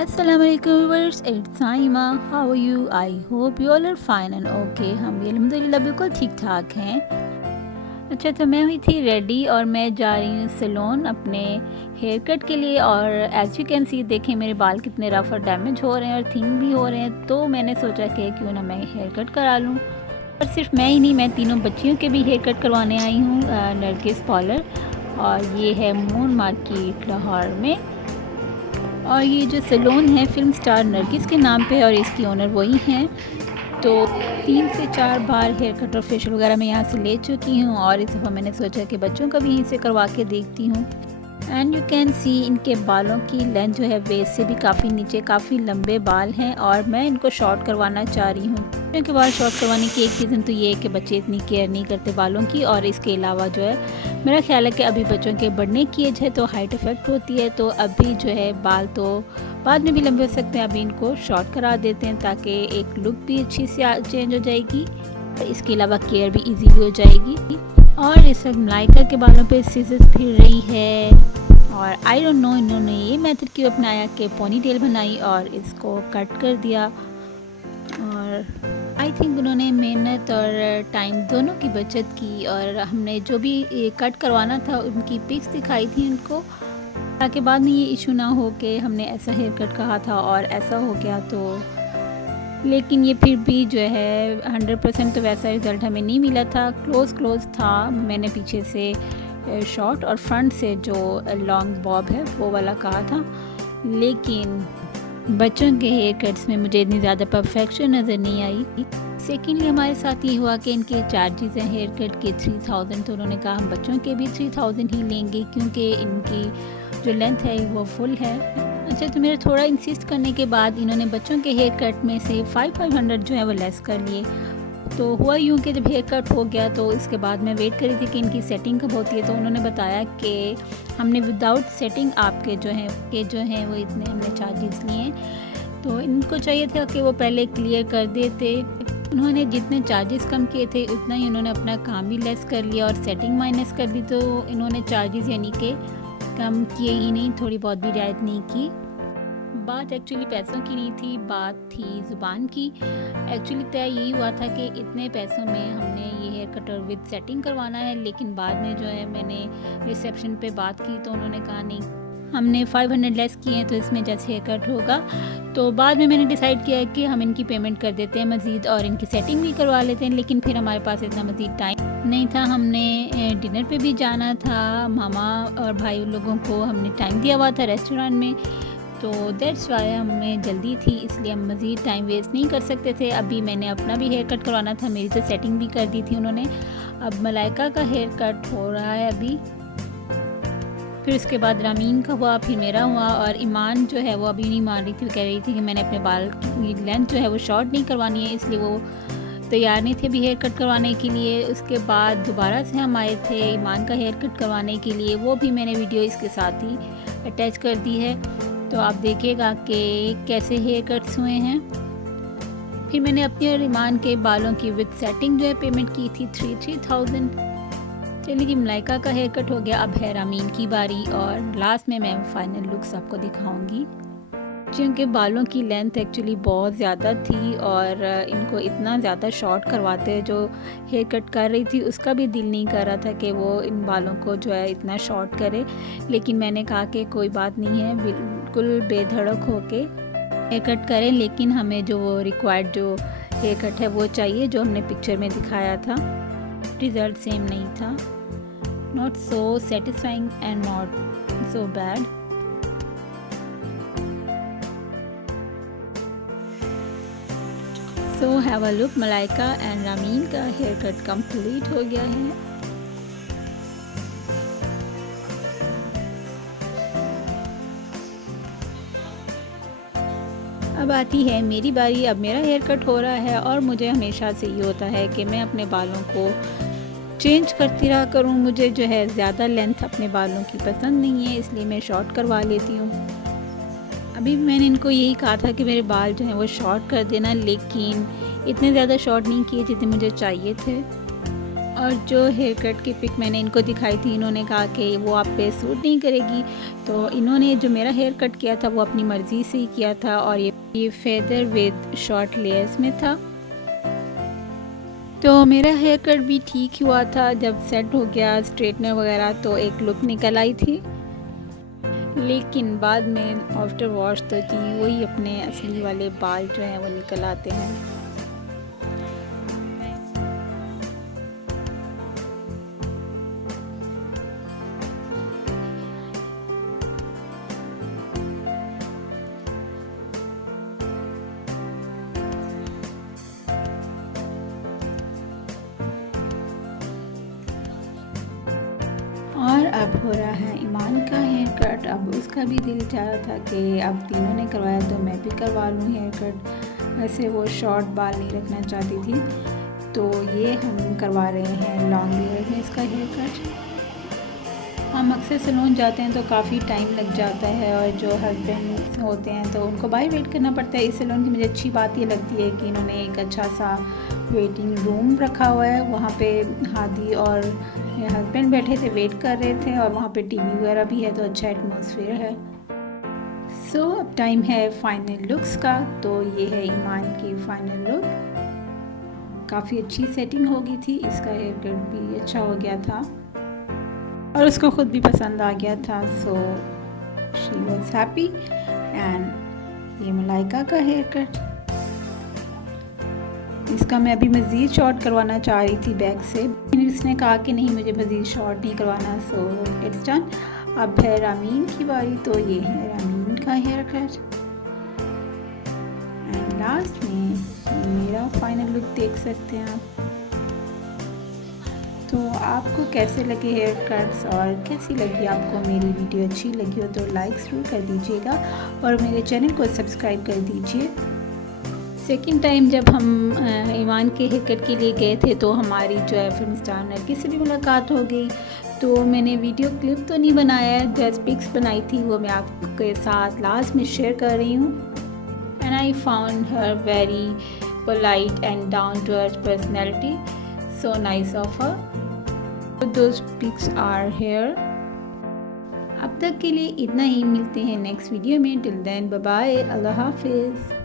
Assalamu alaikum viewers, it's Saima. How are you? I hope you all are fine and okay. हम भी अल्हम्दुलिल्लाह बिल्कुल ठीक ठाक हैं। अच्छा, तो मैं हुई थी रेडी और मैं जा रही हूँ सैलून अपने हेयर कट के लिए। और एज यू कैन सी देखें मेरे बाल कितने रफ और डैमेज हो रहे हैं और थिन भी हो रहे हैं। तो मैंने सोचा कि क्यों ना मैं हेयर कट करा लूँ। और सिर्फ मैं ही नहीं, मैं तीनों बच्चियों के भी हेयर कट करवाने आई हूँ नरगिस पार्लर। और ये है मून मार्केट लाहौर में। और ये जो सैलून है फिल्म स्टार नरगिस के नाम पे है और इसकी ओनर वही हैं। तो 3 से 4 बार हेयर कट और फेशियल वगैरह मैं यहाँ से ले चुकी हूँ और इस दफ़ा मैंने सोचा कि बच्चों का भी यहीं से करवा के देखती हूँ। एंड यू कैन सी इनके बालों की लेंथ जो है वेस्ट से भी काफ़ी नीचे, काफ़ी लंबे बाल हैं और मैं इनको शॉर्ट करवाना चाह रही हूँ। क्योंकि बाल शॉर्ट करवाने की एक रीज़न तो ये है कि बच्चे इतनी केयर नहीं करते बालों की। और इसके अलावा जो है मेरा ख्याल है कि अभी बच्चों के बढ़ने की एज है तो हाइट इफ़ेक्ट होती है। तो अभी जो है बाल तो बाद में भी लंबे हो सकते हैं, अभी इनको शॉर्ट करा देते हैं ताकि एक लुक भी अच्छी से चेंज हो जाएगी। इसके अलावा केयर भी इजीली हो जाएगी। और इस वक्त मलाइका के बालों पे सीजर्स फिर रही है और आई डोंट नो इन्होंने ये मेथड क्यों अपनाया कि पोनी टेल बनाई और इसको कट कर दिया। और आई थिंक उन्होंने मेहनत और टाइम दोनों की बचत की। और हमने जो भी कट करवाना था उनकी पिक्स दिखाई थी उनको, ताकि बाद में ये इशू ना हो कि हमने ऐसा हेयर कट कहा था और ऐसा हो गया। तो लेकिन ये फिर भी जो है 100% तो वैसा रिज़ल्ट हमें नहीं मिला था। क्लोज था। मैंने पीछे से शॉर्ट और फ्रंट से जो लॉन्ग बॉब है वो वाला कहा था, लेकिन बच्चों के हेयर कट्स में मुझे इतनी ज़्यादा परफेक्शन नज़र नहीं आई। सेकेंडली हमारे साथ ये हुआ कि इनके चार्जेस हैं हेयर कट के 3000। तो उन्होंने कहा हम बच्चों के भी 3000 ही लेंगे क्योंकि इनकी जो लेंथ है वो फुल है। अच्छा, तो मेरे थोड़ा इंसिस्ट करने के बाद इन्होंने बच्चों के हेयर कट में से 500 जो है वो लेस कर लिए। तो हुआ यूँ कि जब हेयर कट हो गया तो इसके बाद मैं वेट करी थी कि इनकी सेटिंग कब होती है। तो उन्होंने बताया कि हमने विदाउट सेटिंग आपके जो हैं वो इतने हमने चार्जेस लिए। तो इनको चाहिए था कि वो पहले क्लियर कर देते। उन्होंने जितने चार्जेस कम किए थे उतना ही उन्होंने अपना काम भी लेस कर लिया और सेटिंग माइनस कर दी। तो इन्होंने चार्जेस यानी कि कम किए ही नहीं, थोड़ी बहुत भी रियायत नहीं की। बात एक्चुअली पैसों की नहीं थी, बात थी ज़ुबान की। एक्चुअली तय यही हुआ था कि इतने पैसों में हमने ये हेयर कट और विद सेटिंग करवाना है, लेकिन बाद में जो है मैंने रिसेप्शन पे बात की तो उन्होंने कहा नहीं, हमने 500 लेस किए हैं तो इसमें जैसे हेयर कट होगा। तो बाद में मैंने डिसाइड किया कि हम इनकी पेमेंट कर देते हैं मज़ीद और इनकी सेटिंग भी करवा लेते हैं। लेकिन फिर हमारे पास इतना मज़ीद टाइम नहीं था, हमने डिनर पे भी जाना था, मामा और भाई लोगों को हमने टाइम दिया हुआ था रेस्टोरेंट में। तो दैट्स वाई हमें जल्दी थी, इसलिए हम मज़ीद टाइम वेस्ट नहीं कर सकते थे। अभी मैंने अपना भी हेयर कट करवाना था, मेरी तो सेटिंग भी कर दी थी उन्होंने। अब मलाइका का हेयर कट हो रहा है अभी, फिर उसके बाद रामीन का हुआ, फिर मेरा हुआ। और ईमान जो है वो अभी नहीं मान रही थी, वो कह रही थी कि मैंने अपने बाल की लेंथ जो है वो शॉर्ट नहीं करवानी है, इसलिए वो तैयार नहीं थे अभी हेयर कट करवाने के लिए। उसके बाद दोबारा से हम आए थे ईमान का हेयर कट करवाने के लिए, वो भी मैंने वीडियो इसके साथ ही अटैच कर दी है, तो आप देखिएगा कि कैसे हेयर कट्स हुए हैं। फिर मैंने अपने और ईमान के बालों की विद सेटिंग जो है पेमेंट की थी 3000। चलिए कि मलाइका का हेयर कट हो गया, अब है रामीन की बारी और लास्ट में मैं फाइनल लुक्स आपको दिखाऊंगी। जिनके बालों की लेंथ एक्चुअली बहुत ज़्यादा थी और इनको इतना ज़्यादा शॉर्ट करवाते, जो हेयर कट कर रही थी उसका भी दिल नहीं कर रहा था कि वो इन बालों को जो है इतना शॉर्ट करे। लेकिन मैंने कहा कि कोई बात नहीं है, बिल्कुल बेधड़क होके हेयर कट करें, लेकिन हमें जो वो रिक्वायर्ड जो हेयर कट है वो चाहिए जो हमने पिक्चर में दिखाया था। रिज़ल्ट सेम नहीं था, not so satisfying and not so bad. So have a look, Malaika and Ramin का हेयर कट कंप्लीट हो गया है। अब आती है मेरी बारी, अब मेरा हेयर कट हो रहा है और मुझे हमेशा से ये होता है कि मैं अपने बालों को चेंज करती रहा करूँ। मुझे जो है ज़्यादा लेंथ अपने बालों की पसंद नहीं है, इसलिए मैं शॉर्ट करवा लेती हूँ। अभी मैंने इनको यही कहा था कि मेरे बाल जो हैं वो शॉर्ट कर देना, लेकिन इतने ज़्यादा शॉर्ट नहीं किए जितने मुझे चाहिए थे। और जो हेयर कट की पिक मैंने इनको दिखाई थी, इन्होंने कहा कि वो आप पे सूट नहीं करेगी। तो इन्होंने जो मेरा हेयर कट किया था वो अपनी मर्ज़ी से ही किया था और ये फेदर विद शॉर्ट लेयर्स में था। तो मेरा हेयर कट भी ठीक हुआ था। जब सेट हो गया स्ट्रेटनर वगैरह तो एक लुक निकल आई थी, लेकिन बाद में आफ्टर वॉश तो जी वही अपने असली वाले बाल जो हैं वो निकल आते हैं। और अब हो रहा है ईमान का हेयर कट। अब उसका भी दिल चाह रहा था कि अब तीनों ने करवाया तो मैं भी करवा लूँ हेयर कट। वैसे वो शॉर्ट बाल नहीं रखना चाहती थी, तो ये हम करवा रहे हैं लॉन्ग लेयर में इसका हेयर कट। हम अक्सर सैलून जाते हैं तो काफ़ी टाइम लग जाता है और जो हस्बैंड होते हैं तो उनको बाहर वेट करना पड़ता है। इस सैलून की मुझे अच्छी बात ये लगती है कि इन्होंने एक अच्छा सा वेटिंग रूम रखा हुआ है। वहाँ पे हादी और मेरे हस्बैंड बैठे थे, वेट कर रहे थे, और वहाँ पे टीवी वगैरह भी है तो अच्छा एटमॉस्फेयर है। सो अब टाइम है फाइनल लुक्स का। तो ये है ईमान की फाइनल लुक। काफ़ी अच्छी सेटिंग हो गई थी, इसका हेयर कट भी अच्छा हो गया था और उसको खुद भी पसंद आ गया था। So she was happy. And ये मलाइका का हेयर कट, इसका मैं अभी मज़ीद शॉर्ट करवाना चाह रही थी बैक से, लेकिन इसने कहा कि नहीं मुझे मज़ीद शॉर्ट नहीं करवाना। So it's done. अब है रामीन की बारी। तो ये है रामीन का हेयर कट एंड लास्ट में मेरा फाइनल लुक देख सकते हैं आप। तो आपको कैसे लगे हेयर कट्स और कैसी लगी आपको मेरी वीडियो? अच्छी लगी हो तो लाइक ज़रूर कर दीजिएगा और मेरे चैनल को सब्सक्राइब कर दीजिए। सेकेंड टाइम जब हम ईमान के हेयर कट के लिए गए थे तो हमारी जो है फिल्म स्टार नरगिस से भी मुलाकात हो गई। तो मैंने वीडियो क्लिप तो नहीं बनाया है, जस्ट पिक्स बनाई थी, वो मैं आपके साथ लास्ट में शेयर कर रही हूँ। And I found her very polite and down to earth personality, so nice of her. Those pics are here. अब तक के लिए इतना ही, मिलते हैं नेक्स्ट वीडियो में। टिल देन बाय बाय, अल्लाह हाफिज़।